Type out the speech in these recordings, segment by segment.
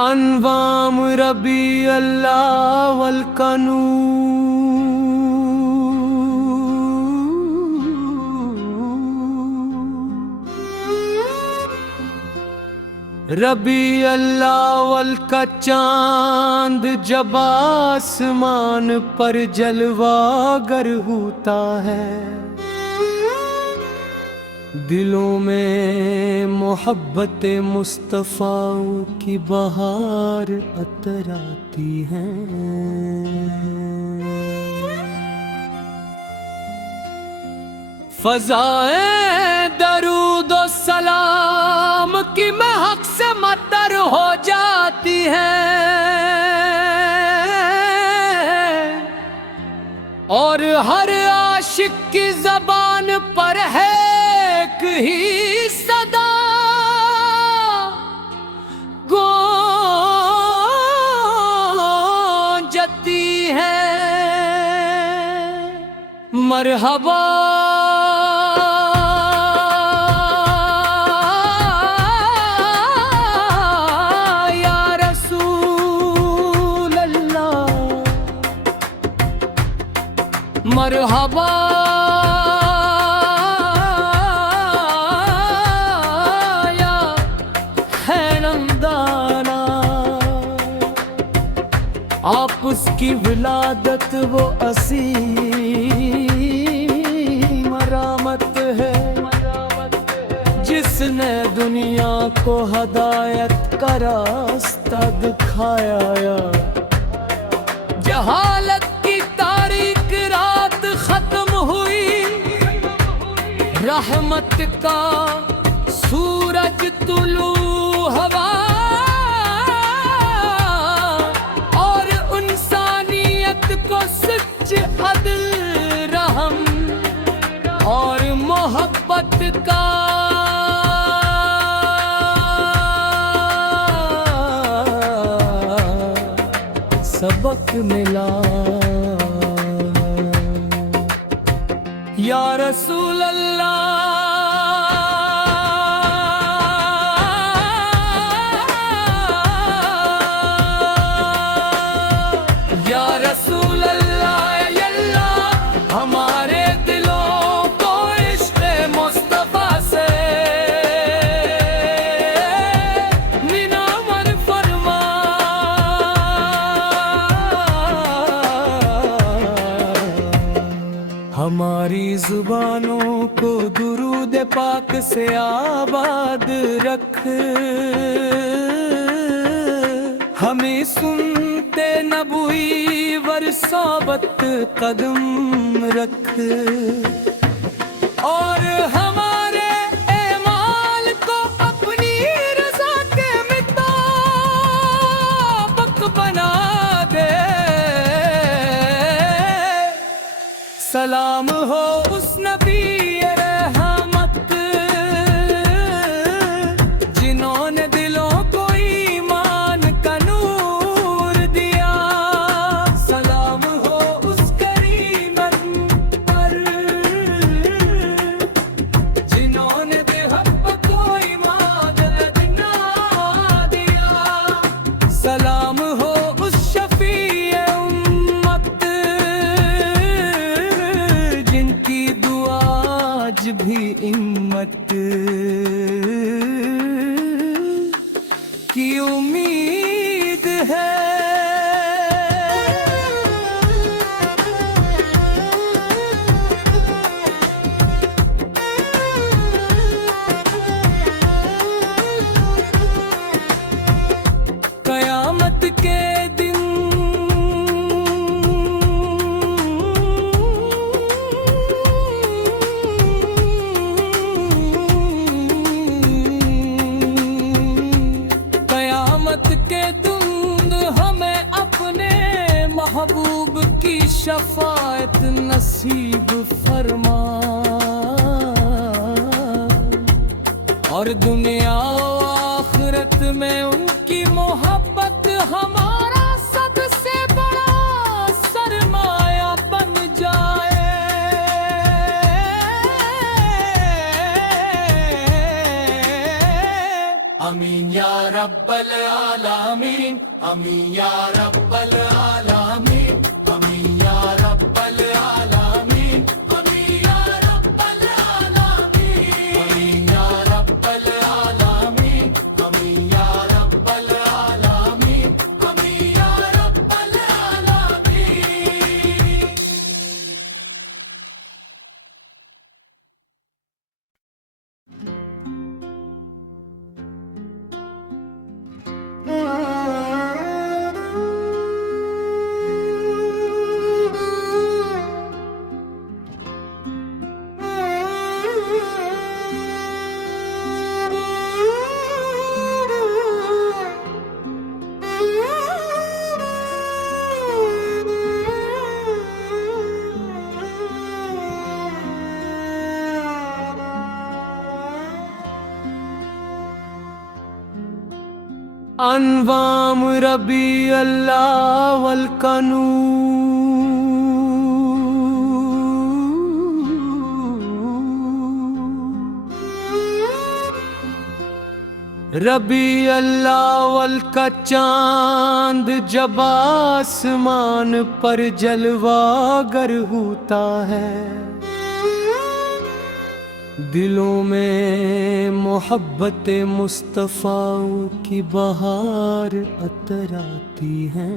अनवाम रबी अल्लाह वल कनू रबी अल्लाह वल का चांद जब आसमान पर जलवागर होता है, दिलों में मोहब्बत मुस्तफ़ा की बहार अतर आती है। फ़ज़ाए दरूद और सलाम की महक से मतर हो जाती है, और हर आशिक की ज़बान पर है एक ही सदा, गूंजती है मरहबा या रसूल अल्लाह, मरहबा आप उसकी विलादत वो असी मरामत है, जिसने दुनिया को हदायत का रास्ता दिखाया। जहालत की तारीक रात खत्म हुई, रहमत का सूरज तुलू हवा, अदल रहम और मोहब्बत का सबक मिला। या रसूल अल्लाह, या रसूल हमारे दिलों को इश्क़ मुस्तफ़ा से निनावर फरमा। हमारी जुबानों को दुरूद पाक से आबाद रख, हमें सुनते नबूई वरसाबत कदम रख, और हमारे ऐमाल को अपनी रज़ा के मुताबिक बना दे। सलाम हो उस नबी रहमत, जिन्होंने दिलों को ईमान का नूर दिया। सलाम हो उस करीमन पर, जिन्होंने मोहब्बत को इमादत ना दिया। सलाम हो उस शफीए उम्मत, जिनकी दुआ आज भी इम्मत की उम्मीद है। कयामत के दिन हमें अपने महबूब की शफाअत नसीब फरमा, और दुनिया और आखिरत में उनकी मोहब्बत हमारा सबसे बड़ा सरमाया बन जाए। अमीन या रब्बल आलामीन, आमीन या रब्बल आलामीन, आमीन या रब्बल आलामीन, आमीन या रब्बल आलामीन, आमीन या रब्बल आलामीन, आमीन या रब्बल आलामीन, आमीन या रब्बल आलामीन। अनवाम रबी अल्लाह वल कनू, रबी अल्लाह वल का चांद जब आसमान पर जलवागर होता है, दिलों में मोहब्बत मुस्तफ़ा की बहार अतर आती है।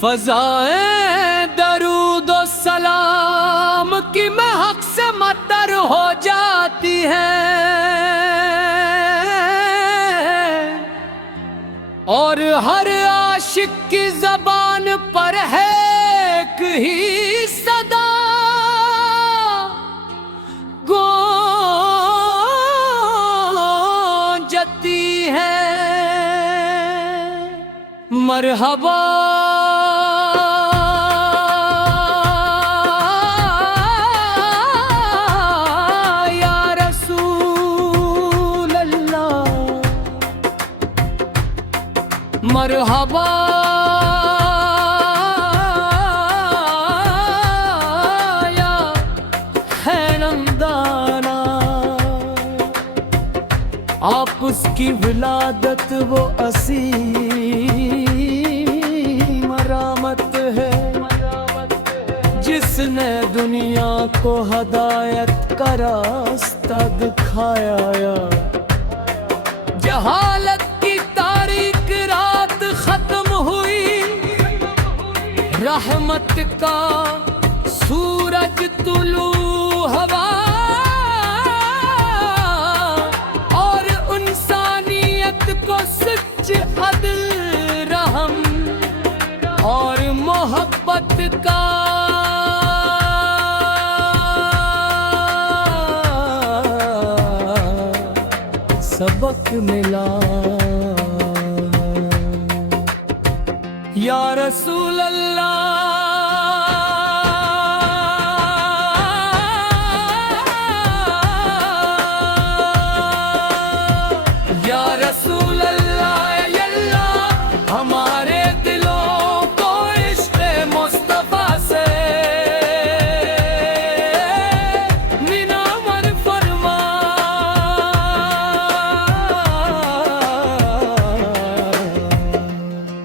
फ़ज़ाए दरूद और सलाम की महक से मतर हो जाती है, और हर आशिक की ज़बान पर है एक ही सदा, गूंजती है मरहबा या रसूल अल्लाह, मरहबा आप उसकी विलादत वो असी मरामत है, जिसने दुनिया को हदायत का रास्ता दिखाया। जहालत की तारीक रात खत्म हुई, रहमत का सूरज तुलू हवा, को सच अदल रहम और मोहब्बत का सबक मिला। या रसूल अल्लाह,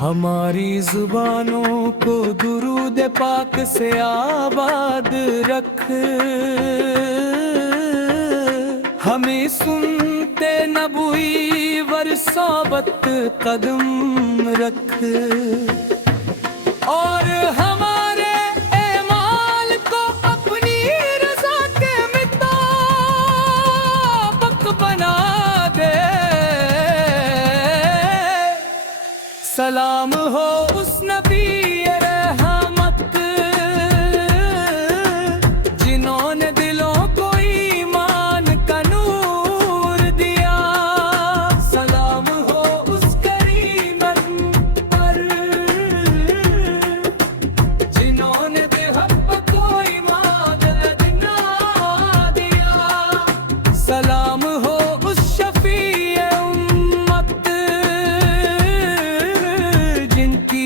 हमारी जुबानों को दुरूद पाक से आबाद रख, हमें सुनते नबूई वर्सोबत कदम रख, और हमारे ऐमाल को अपनी रज़ा के मुताबिक बना दे। सलाम हो उस नबी रहमत, जिन्होंने दिलों को ईमान का नूर दिया। सलाम हो उस करीमन पर, जिन्होंने बेहब को ईमान दिला दिया। सलाम हो उस शफी उम्मत, जिनकी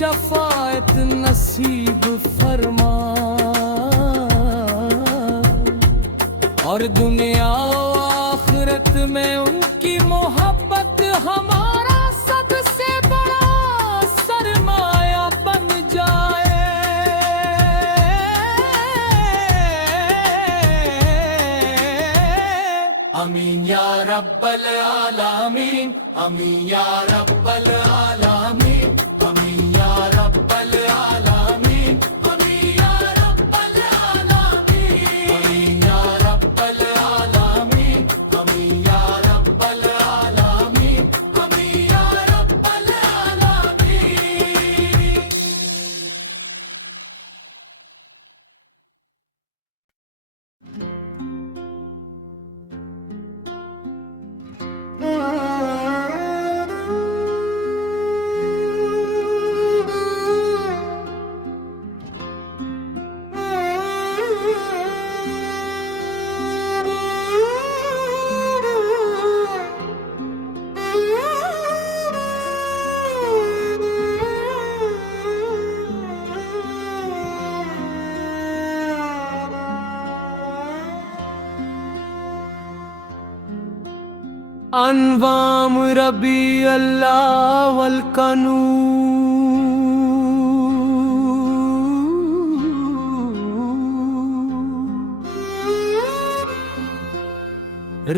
शफाअत नसीब फरमा, और दुनिया और आखिरत में उनकी मोहब्बत हमारा सबसे बड़ा सरमाया बन जाए। आमीन या रब्बल आलामीन, आमीन या रब्बल आलामीन, आमीन या रब्बल आलामीन, आमीन या रब्बल आलामीन, आमीन या रब्बल आलामीन, आमीन या रब्बल आलामीन, आमीन या रब्बल आलामीन। अनवाम रबी अल्लाह वल कनू,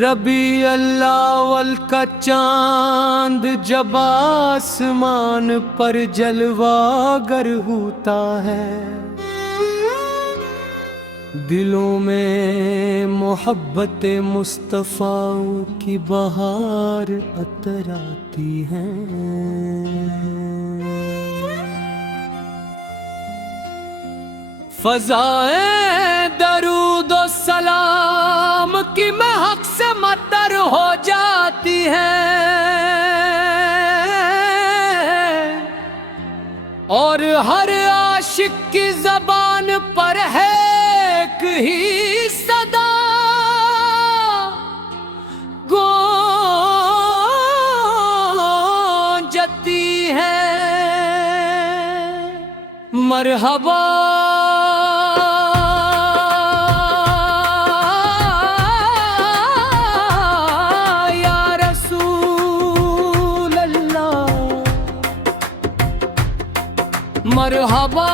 रबी अल्लाह वल का चांद जब आसमान पर जलवागर होता है, दिलों में मोहब्बत मुस्तफ़ा की बहार अतर आती है। फ़ज़ाए दरूद और सलाम की महक से मतर हो जाती है, और हर आशिक की ज़बान पर है एक ही सदा, गूंजती है मरहबा या रसूल अल्लाह, मरहबा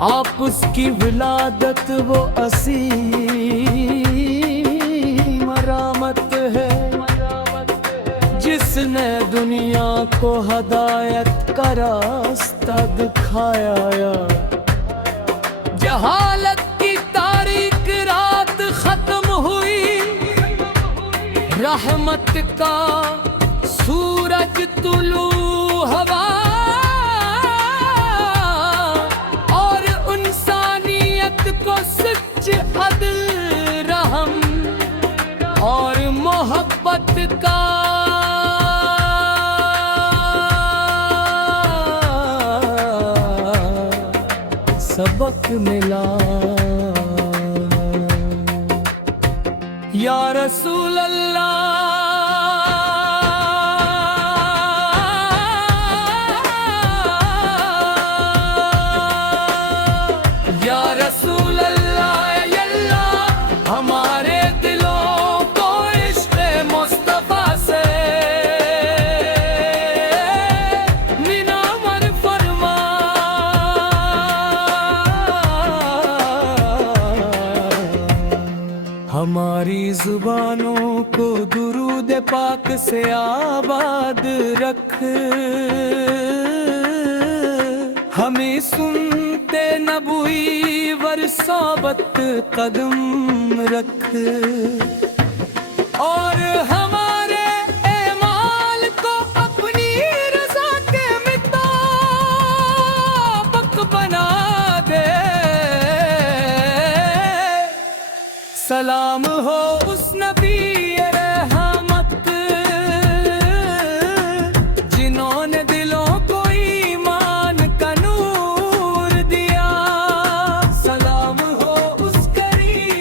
आप उसकी विलादत वो असी मरामत है, जिसने दुनिया को हदायत का रास्ता दिखाया। जहालत की तारीक रात खत्म हुई, रहमत का सूरज तुलू हवा, को सच अदल रहम और मोहब्बत का सबक मिला। या रसूल अल्लाह, हमारी जुबानों को दुरूद पाक से आबाद रख, हमें सुनते नबुई वरसाबत कदम रख, और हमारे ऐमाल को अपनी रज़ा के मुताबिक बना दे। सलाम हो उस नबी रहमत, जिन्होंने दिलों को ईमान का नूर दिया। सलाम हो उस करीम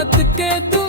मोहब्बत के